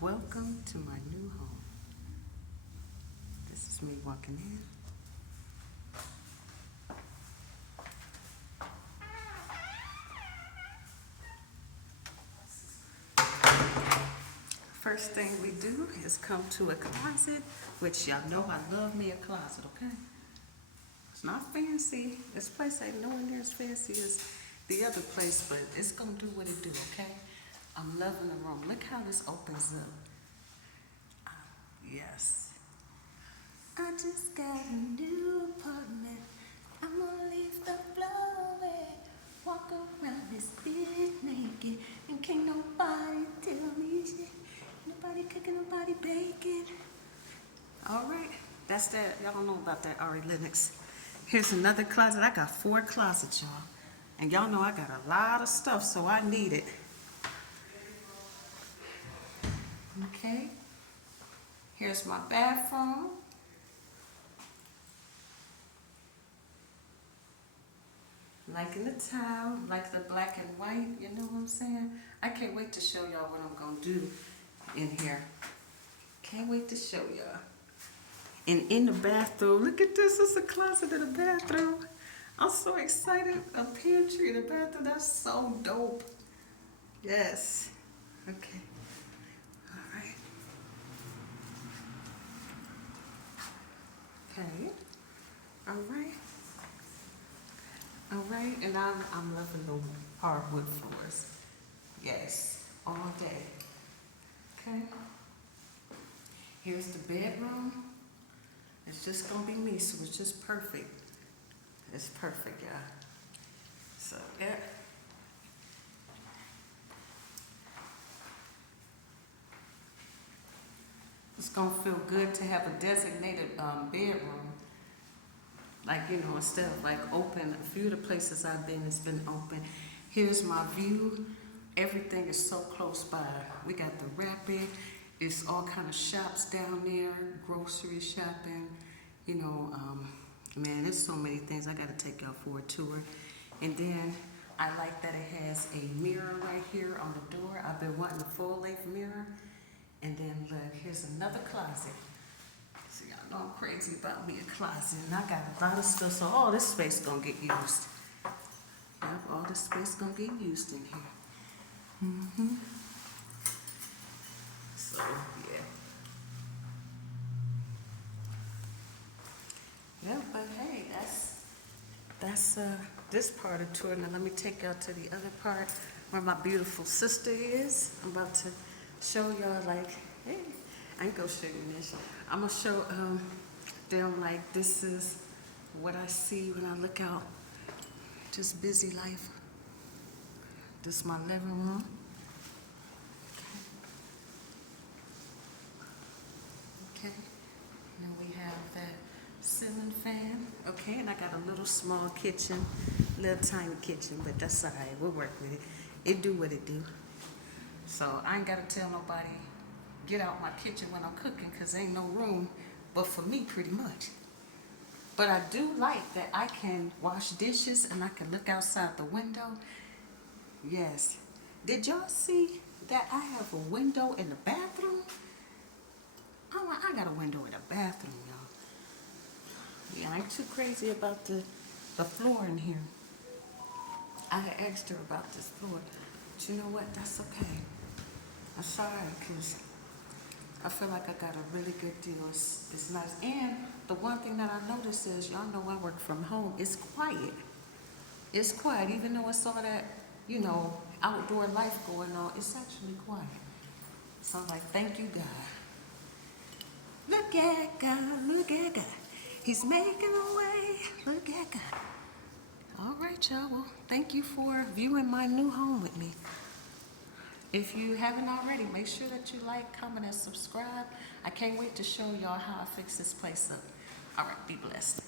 Welcome to my new home. This is me walking in. First thing we do is come to a closet, which y'all know I love me a closet, okay? It's not fancy. This place ain't nowhere near as fancy as the other place, but it's gonna do what it do, okay? I'm loving the room. Look how this opens up. Yes. I just got a new apartment. I'm gonna leave the floor, walk around this bit naked, and can't nobody tell me shit. Nobody cooking, nobody baking. All right, that's that. Y'all don't know about that Ari Lennox. Here's another closet. I got 4 closets, y'all, and y'all know I got a lot of stuff, so I need it. Okay. Here's my bathroom. Liking the tile, like the black and white, you know what I'm saying? I can't wait to show y'all what I'm gonna do in here. Can't wait to show y'all. And in the bathroom, look at this, it's a closet in the bathroom. I'm so excited. A pantry in the bathroom, that's so dope. Yes. Okay. All right. Okay. All right. All right, and I'm loving the hardwood floors. Yes, all day. Okay. Here's the bedroom. It's just gonna be me, so it's just perfect. It's perfect, y'all. So yeah. It's gonna feel good to have a designated bedroom. Like, you know, instead of like open, a few of the places I've been, it's been open. Here's my view. Everything is so close by. We got the Rapid. It's all kind of shops down there, grocery shopping. You know, man, there's so many things. I gotta take y'all for a tour. And then I like that it has a mirror right here on the door. I've been wanting a full-length mirror. And then look, here's another closet. So y'all know I'm crazy about me a closet, and I got a lot of stuff, so all this space gonna get used. Yep, all this space gonna get used in here. So yeah. Yeah, but hey, that's this part of the tour. Now let me take y'all to the other part where my beautiful sister is. I'm about to show y'all like, hey, I ain't gonna show you this. I'm gonna show them like this is what I see when I look out. Just busy life. This is my living room. Okay. Then we have that ceiling fan. Okay, and I got a little small kitchen, little tiny kitchen, but that's all right. We'll work with it. It do what it do. So I ain't gotta tell nobody get out my kitchen when I'm cooking, cause ain't no room but for me pretty much. But I do like that I can wash dishes and I can look outside the window. Yes. Did y'all see that I have a window in the bathroom? I got a window in the bathroom, y'all. Yeah, I ain't too crazy about the floor in here. I had asked her about this floor. But you know what? That's okay. I'm sorry, because I feel like I got a really good deal. It's nice. And the one thing that I noticed is, y'all know I work from home. It's quiet. It's quiet. Even though it's all that, you know, outdoor life going on, it's actually quiet. So I'm like, thank you, God. Look at God. Look at God. He's making a way. Look at God. All right, y'all. Well, thank you for viewing my new home with me. If you haven't already, make sure that you like, comment, and subscribe. I can't wait to show y'all how I fix this place up. All right, be blessed.